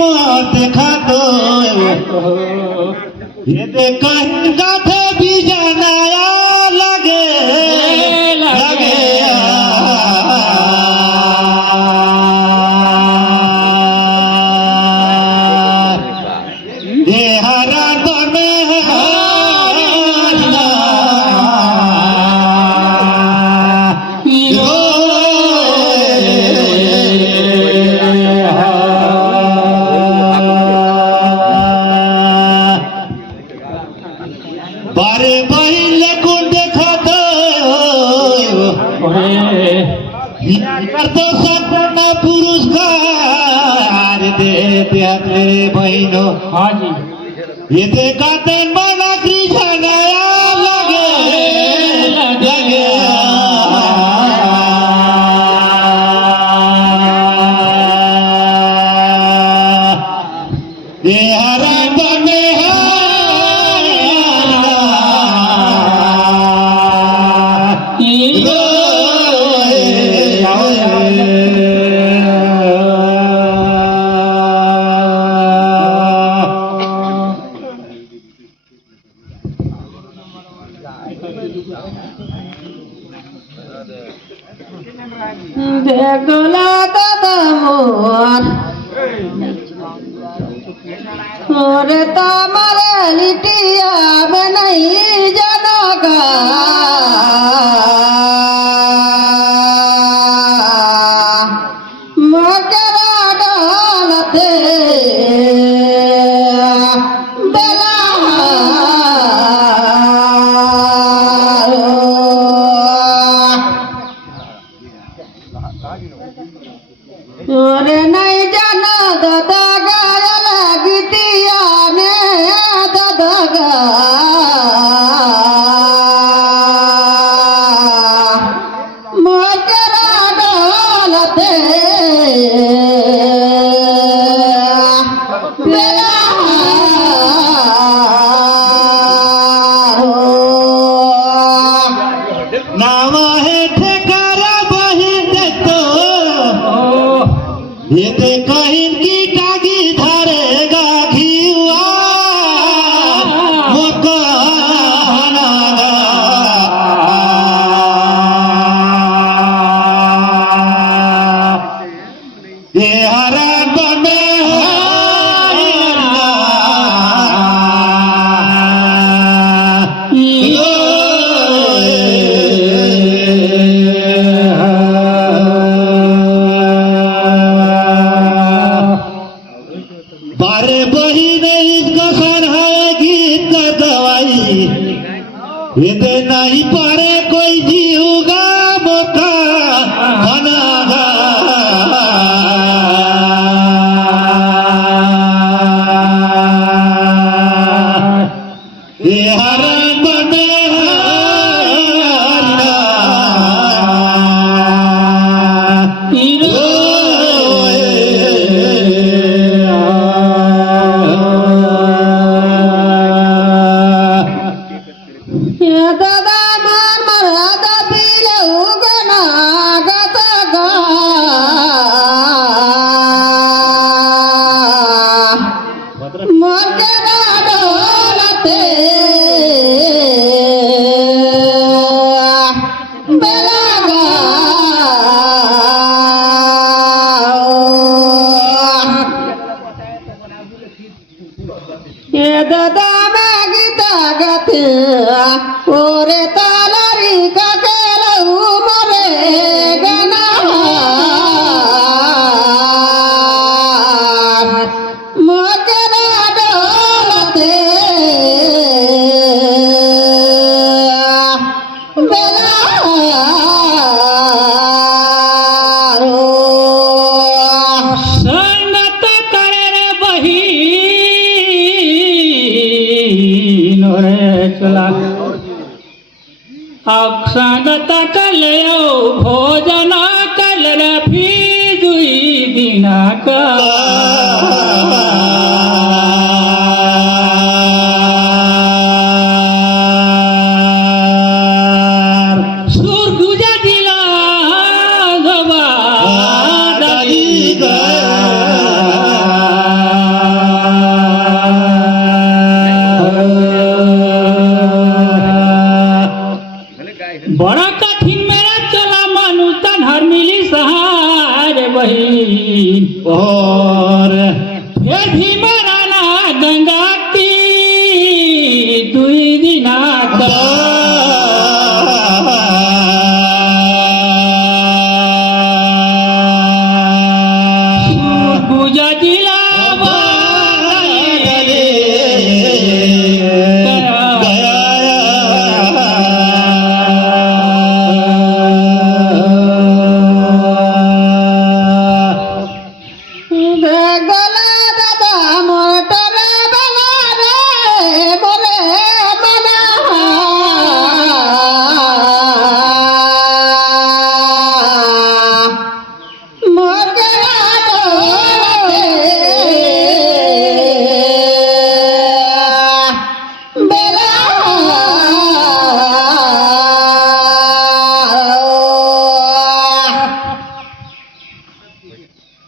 मत खातो ये देखन गाथे भी जानाया लगे लगे ये हरा तो में बारे बहिल गुण देखतो करतो संपूर्ण पुरस्कार देते आपले बहिनो येथे गाते मला कृष्णाया लगे लगे ये हरा बने देखला दादा मोर और तमारे लिटिया में नहीं जनगा मकरा डालते ओरे नहीं जाना दादा गाया लगतिया ने दादा गा मकरा डालते नाव है ठेकारा बहिन देतो येते कहीन की टाकी धरेगा घिवा मोकनागा ये हरा बने बारे बहिन इसको सन है गीत का दवाई ये नहीं पारे कोई जीवगा मौका बनागा ये हरा बने दादा मरादा पीले उगना गता गा मकरा डोलते बेलागा ये दादा मैं गीता गाते ओरे तालारी का केलऊ मरे गना मकरा डोलते बेला संगत करे रे बहीन रे चला संगत कलयो भोजन कल रफी दुई दिना का टाई और हे भीमराना गंगाती दुई दिनात पूजा दिला गला दादा मोटर बना रे बोले बना मोर गया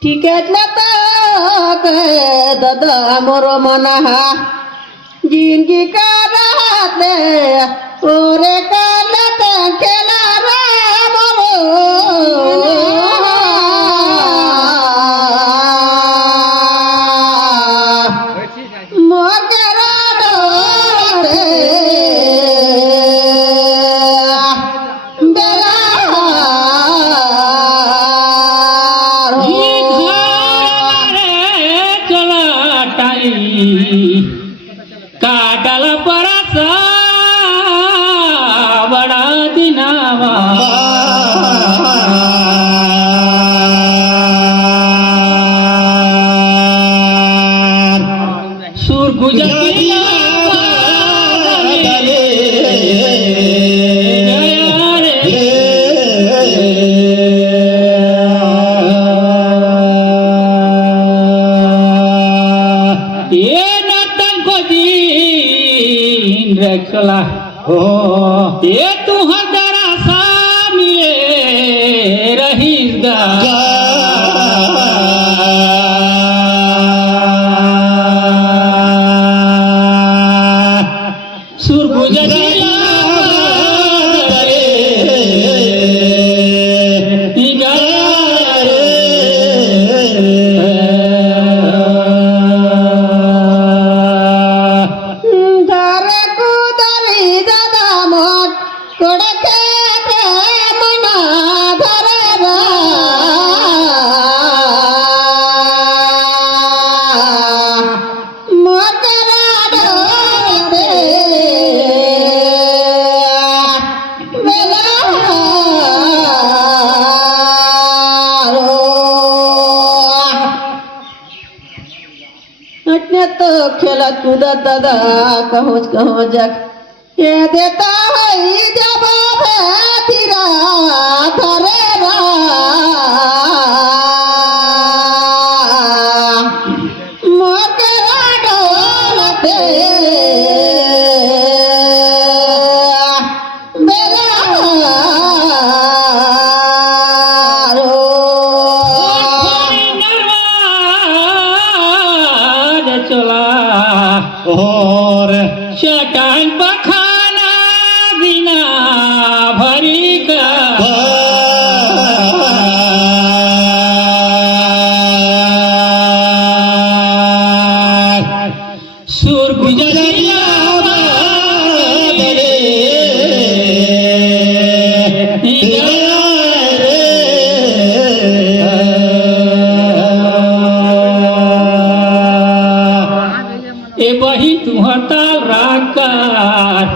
ठीक दादा मोर मना जिंदगी का राहते ओरे कालत खेला रे मोर काटल परसा बड़ा दिनावा सुर गुजरी चला हो ये तू हजरा सामिए रहीस गा सुर गुजरी तो खेला कूदा दादा कहो जग ये देता है जब धीरा धरे मोकरा डोलते और शटान पखाना बिना भरी का सुर गुजरिया ए बही तुहर ताल राकार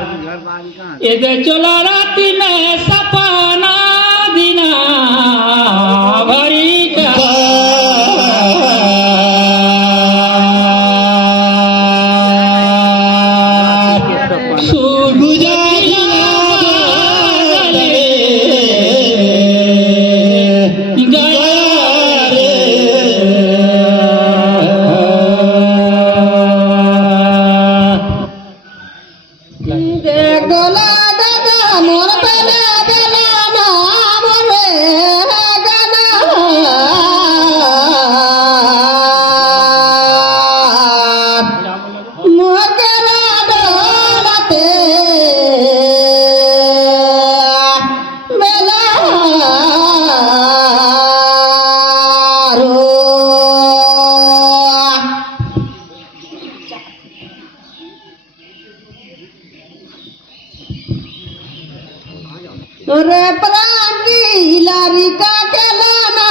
ओरे प्राणी लारी का केला ना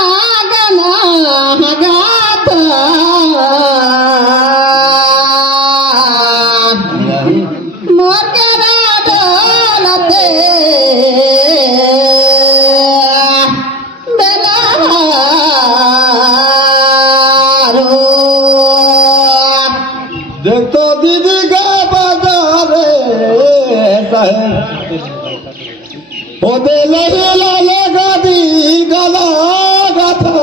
गना गात मोर के डोलते देखतो दीदी का बाजारे ओ दे लगे लाले गादी गला गाथा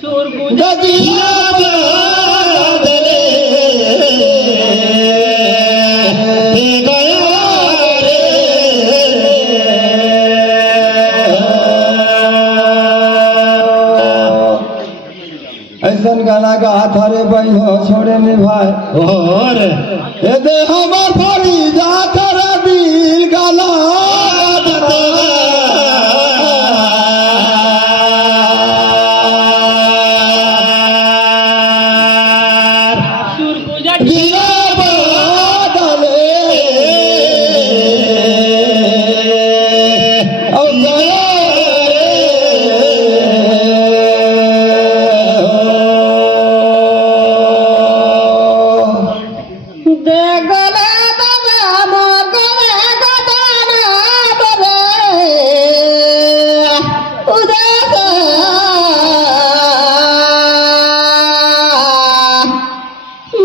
सुर गुजर गदिया बदले गया ऐसा गाना का हाथ हरे भाई हो छोड़े नहीं भाई और ये दे हमार फाड़ी जा कर दिल गाला सुर गुजर दिया बदले और गया दे गले दादा मोर गले गदाना बरे उदास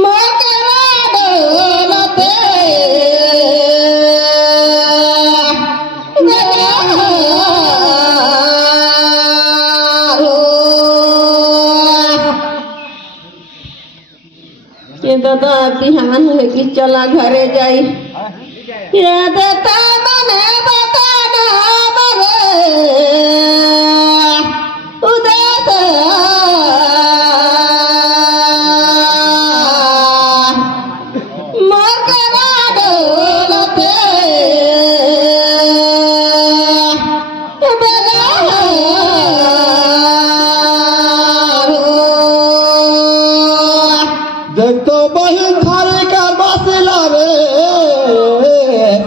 मोर के डोलते ये दादा बिहान है कि चला घरे जाई ये देता मने बताना मरे उदास मोर करा डोलते देख तो बहिन थारे का बासिला रे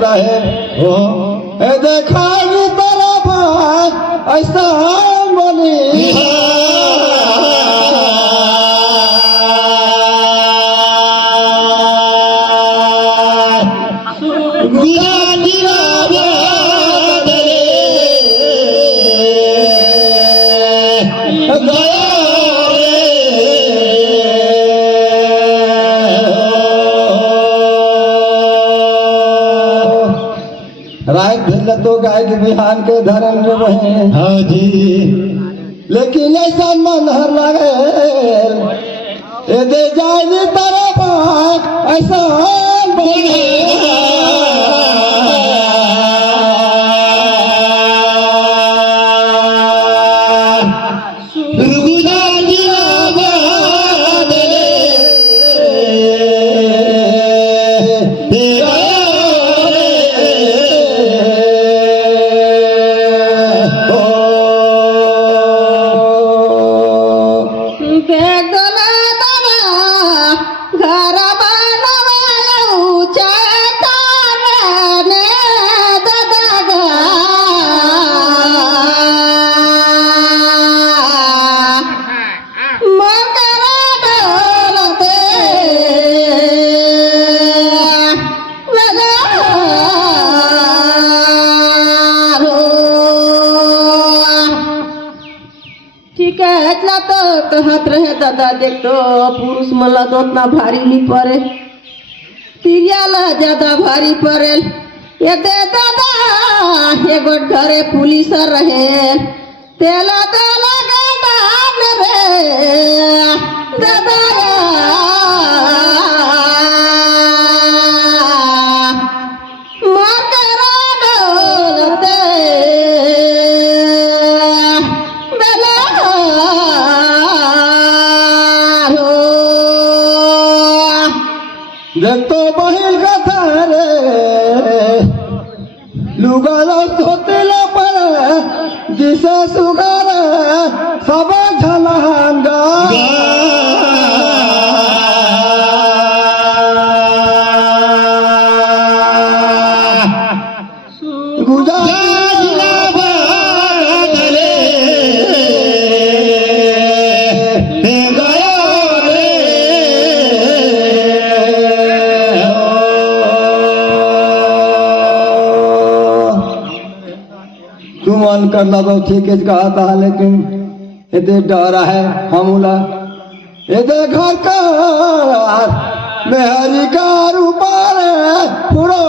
रहे हो ए देखा ये तरफ ऐसा बनी गुला गिरा बदले गया रात भेल तो गाय के बिहान के धरन में रहे हाँ जी लेकिन ऐसा मन हर लगे ए दे जाए तरफ ऐसा कहत रहे दादा देख तो पुरुष मला तो उतना भारी नहीं पड़े तिरियाला ज्यादा भारी पड़े ये दे दादा एगो घरे पुलिस रहे तेला तेला गादान रे दादा मकरा डोलते देख तो बहिल कथा रे लुगाला सोतेला पर जिसे सुगार सब झलहान गा गुजारला बदले हे गयो रे तू मन करना तो ठीक है कहा था लेकिन ये डरा है हमला ये घर का मेहरी का ऊपर पुरो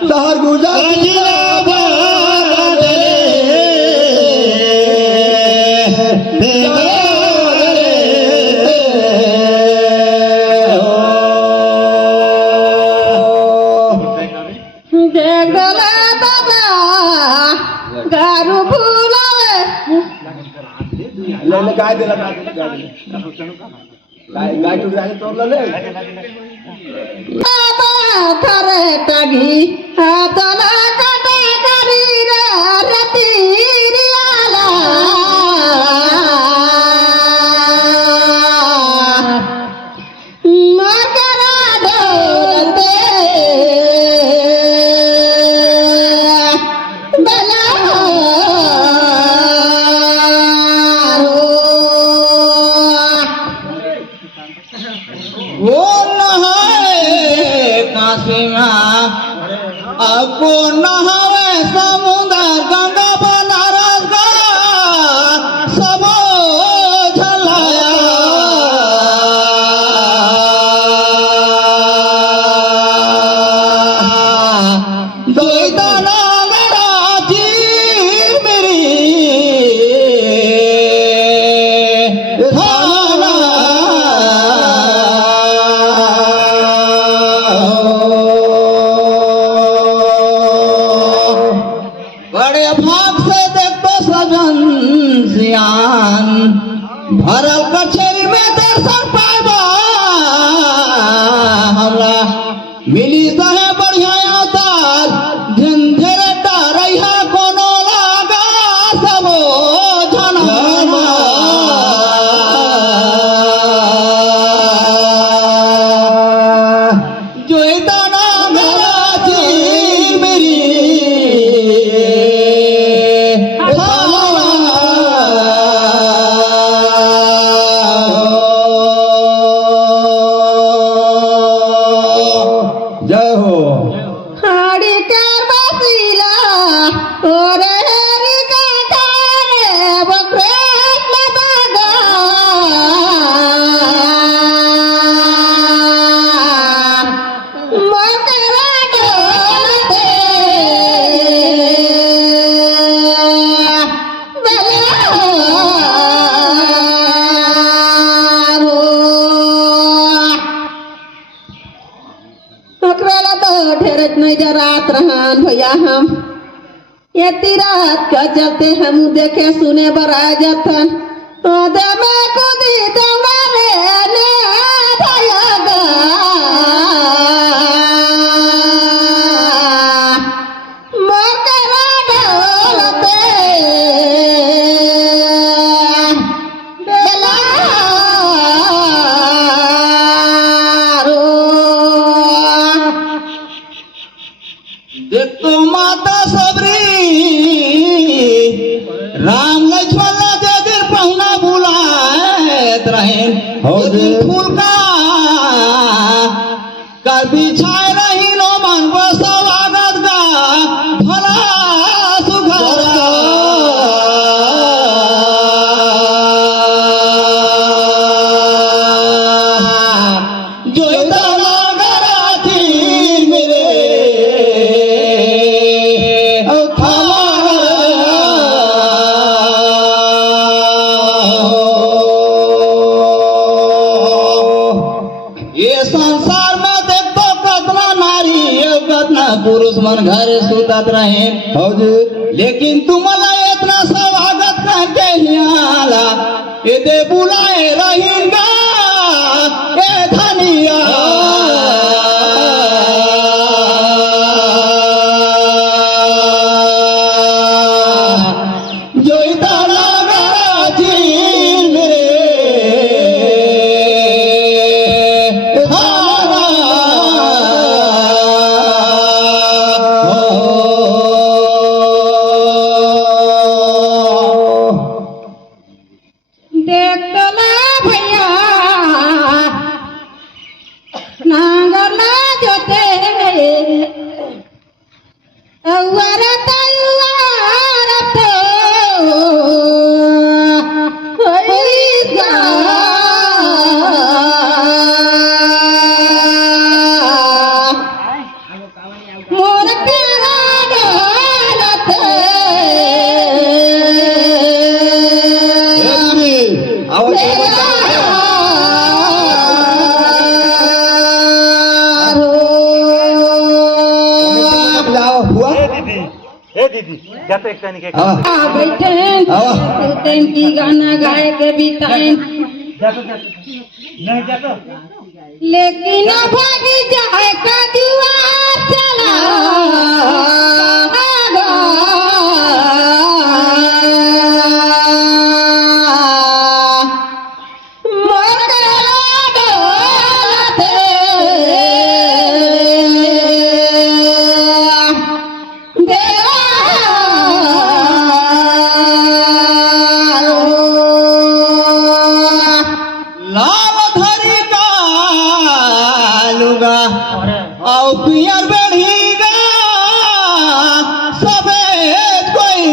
तार गुजर जगला दादा गारू फुलावे ले गाय दिला गाय गाय टूट जाए तो ले दादा करे टागी हातना काटा करी रती रियाला मकरा डोलते वो नहाए काशीमा आपको नहावे समुद्र गंगा बनारस का सब झलाया दोइतना गराची मेरी बड़े भाग से देखो सजन सियान भरल कचेरी में दर्शन पाबा हमरा मिली सहे बढ़िया अवतार झंझर डरैया कोनो लागा सबो झनामा जोइताना गराची मेरी जय हो हाड़ी कर बसीला और हरी का तारे बकरेट लगा मकरा डोलते अकराला तो ठहरत नहीं जा रात रहन भैया हम ये रात का चलते हम देखे सुने बरा जतन दे में कुदी दौड़ाने ने भैया गा मकरा डोलते देख तो माता सबरी राम लक्ष्मण जे दिन पहुना बुलाए रहे फूल का कर बिछाए रही नो मन स्वागत का भला सुघरा जो इतना गराची मेरे ये संसार में देखो कतना नारी कतना पुरुष मन घरे सुतत रहे लेकिन तुम्हारा इतना स्वागत करके हियाला ये दे बुलाए रहेगा ये धनिया देख तो ला भैया नांगरला जोते अवरा तलवार तो होइगा मोर केरा डोलत आवाज हुआ ए दीदी जाते एक टाइम के बैठे सुतन की गाना गाए के बिताएं जातो नहीं जातो लेकिन भागी जाए का दुआ चला लाल धरी का लुगा आओ पियर बढ़ीगा सबे कोई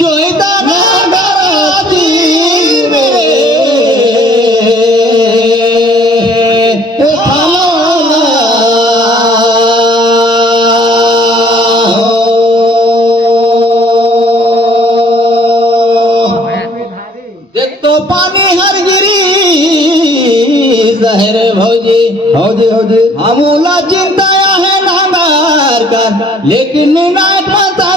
जोईता ना गराजी मेरे देख तो पानी हर गिरी जहर भौजी भौजी भौजी हमूला चिंता है नामार का लेकिन नाट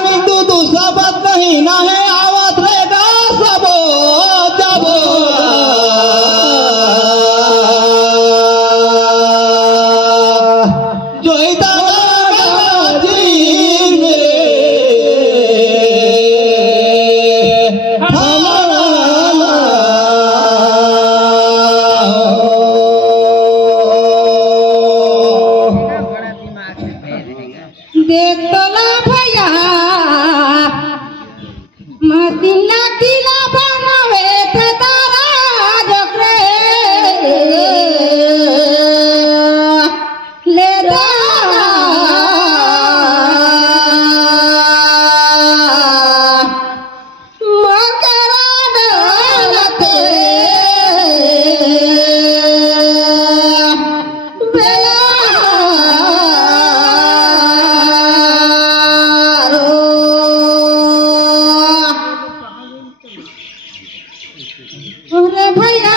में तू सबत नहीं ना है आवत रहेगा सबो जबो जो देख तोला भैया मसीना किला बनावे ते तारा जोकरे ले मकरा डलते अरे भैया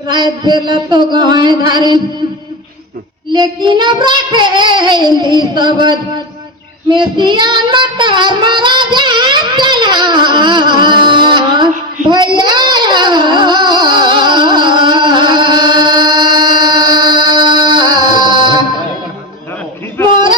रात बेला तो गवाए धारे लेकिन अब रखे हिंदी शब्द में सियान मतार मारा जा चला भैया मोर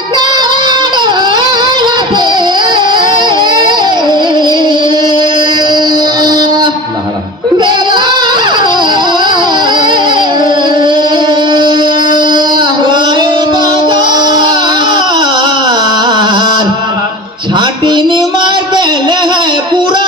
छाटी मार के है पूरा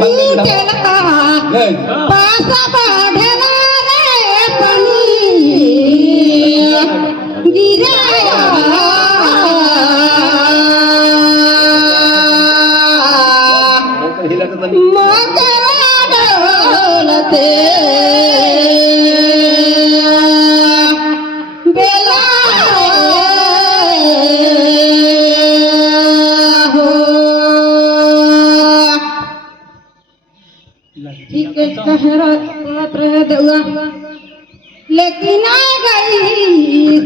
कुटेला पासा बाढला रे पाणी गिराया मकरडोलते बेला हो ठीक है कहरत रह देगा लेकिन आ गई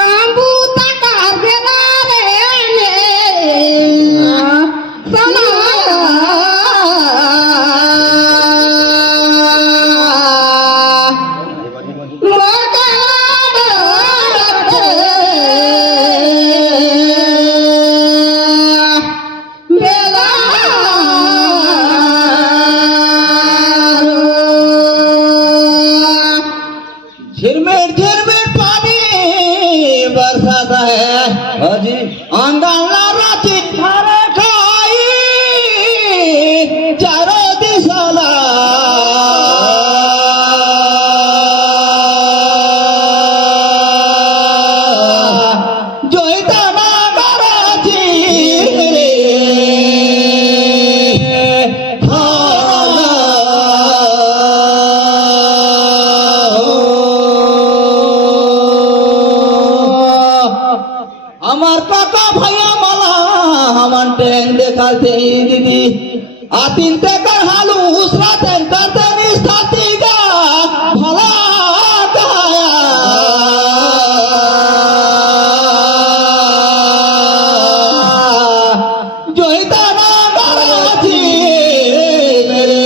कांबू तक बेला रे सना झिरमिट झिरमिट पानी बरसाता है हाजी अंगाला राची खारे खाई चारों दिशाला जोईताना कराची रे আমার কাকা ভাইয়া মালা আমার ট্রেন দেখাতে দিদি আতিন থেকে হালু উসরাতেন কাতে নিস্তাতি গা ভালা গায়া জয়তানা গারাজি মেরে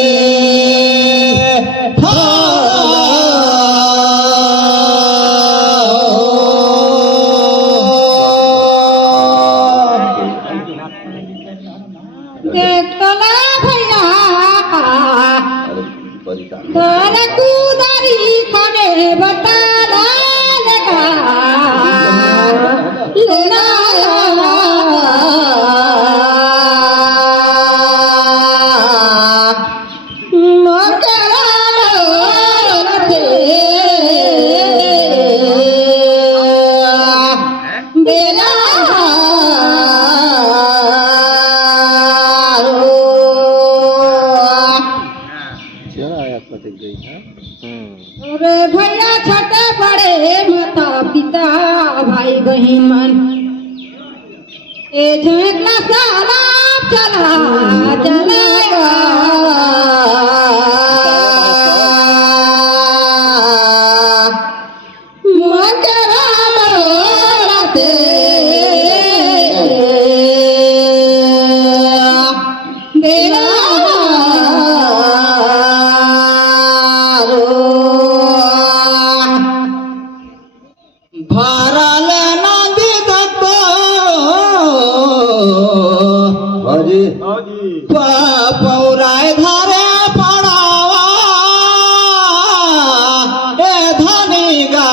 देखला भैया धन कुदारी खड़े बताला लगा लेना अरे भैया छोटे बड़े माता पिता भाई बहन मन ए झटला साला चला चलेगा मकरा मरोड़ते देना भाराले नांदी दत्तो हाजी पौराय धारे पडावा ए धनी गा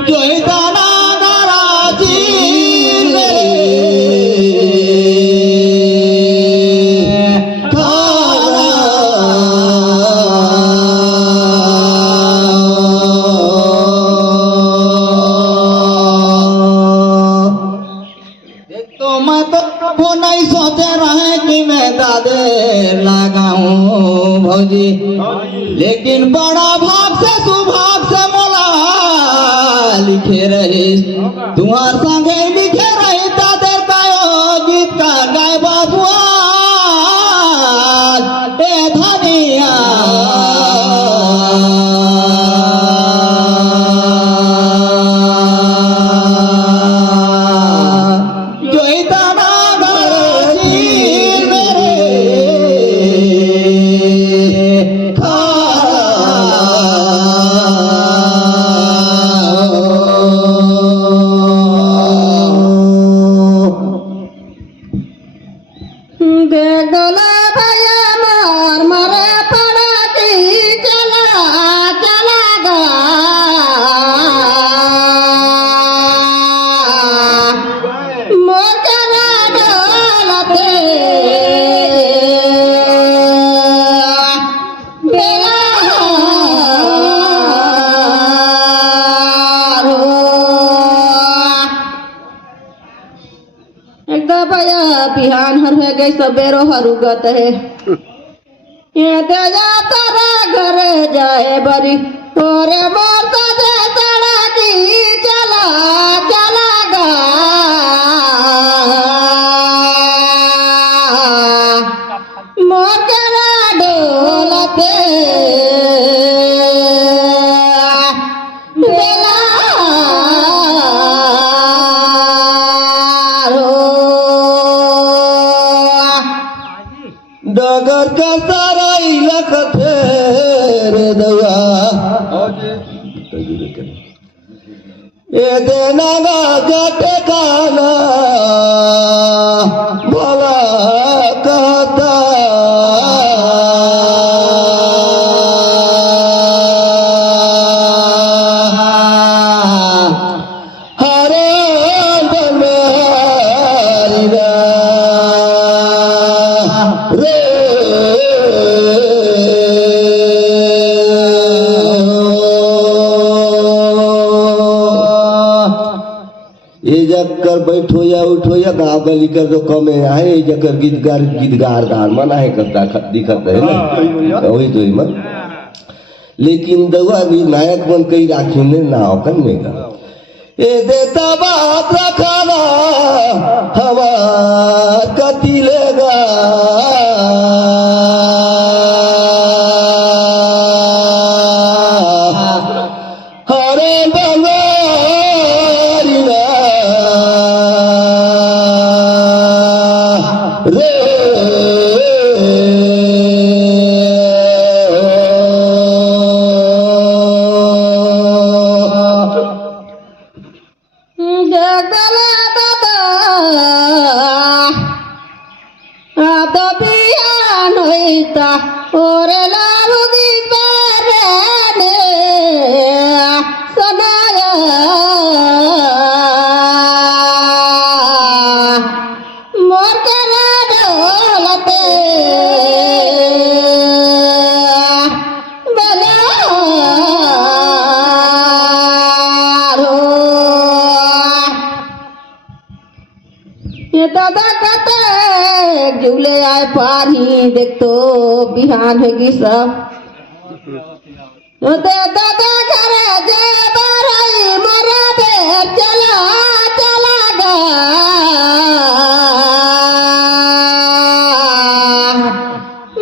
जोईताना गाराजी तो मैं तो वो नहीं सोचे रहे कि मैं दादे लगाऊं भौजी लेकिन बड़ा भाग से सुभाग से मोला लिखे रही तुम्हार संगे लिखे रही दादे कायो गीत का गाय बाबुआ ए धनिया बिहान हर है गई सबेरो हर उगत है ये दे जा तारा घर जाए बरी तोरे मोर सजे सड़की चला चला गा मोर करा डोलते बेला डगर का सारा इलाका रे दवा ये देना गा जटे काना भला कहता हरे बनवारीना रे ये जकर बैठो या उठो या गाँव गली कर तो कमे है ये जकर गीतगार गार मना है करता दिखत है ना वही तो ही मन लेकिन दवा भी नायक बन कई राखी ने नाव करने का ये देता बात रखाना हमार कति लेगा हरे बनवारीना रे जगदला दादा आता बिहान होईता ओरे लावगी बाराने सनाया मोर करा डोलते ये दादा कहते झूले आए पार ही देख तो बिहान होगी सब तो दे दादा घरे जे बराई मरा बेर चला चला गा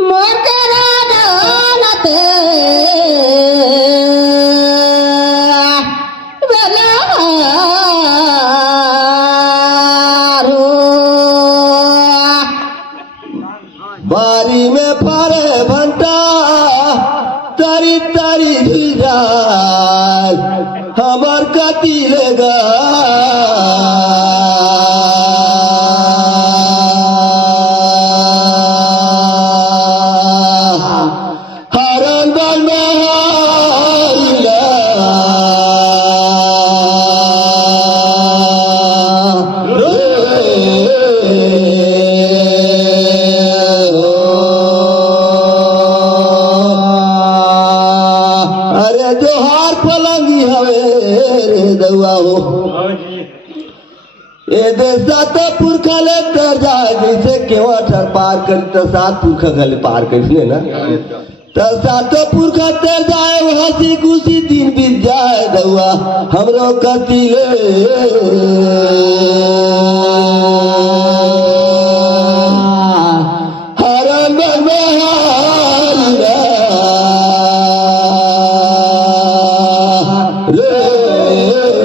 मोर करा डोलते बारी में पारे भंटा तारी तारी धीराज हमार कति लेगा हरण बनवारीना अरे जोहार पलंगी हवे रे दवा हो ए दे सात पुरखा ले तर जाए जैसे केवा ठर पार करी तो सात पुरखा गले पार करी ना तो सात पुरखा तर जाए हंसी खुशी दिन बीत जाए दवा हमरो कति ले हरण बनवारीना रे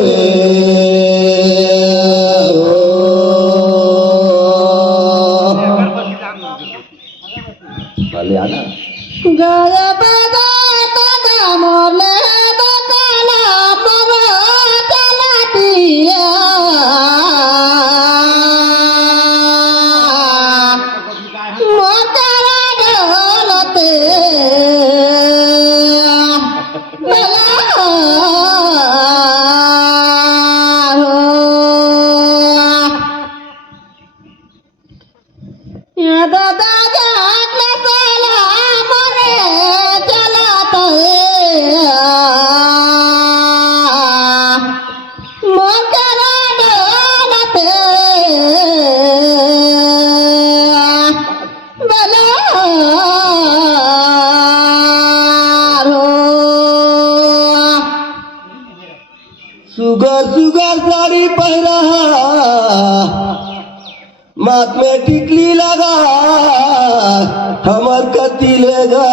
भले आना गया बाबा दादा मोरले बकाला मरा चला दिया मोर करा डोलते बेला सुगर सुगर साड़ी पहरा माथ में टिकली लगा हमर कति लेगा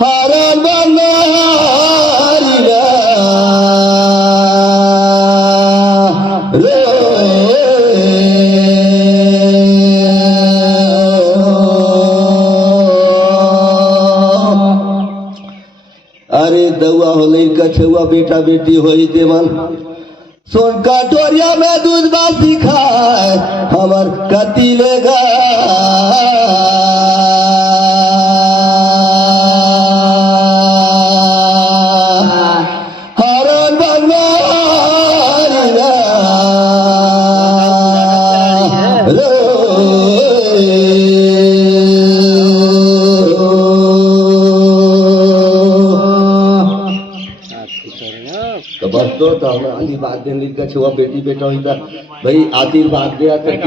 हरण बनहारिया अरे दौआ हो लड़का छुआ बेटा बेटी होई देवन सोन कटोरिया में दूध बासी खाए हमर कति लेगा हरण बनवारिया तो बस तो आली बात देने का छुआ बेटी बेटा होता भाई आशीर्वाद दिया करके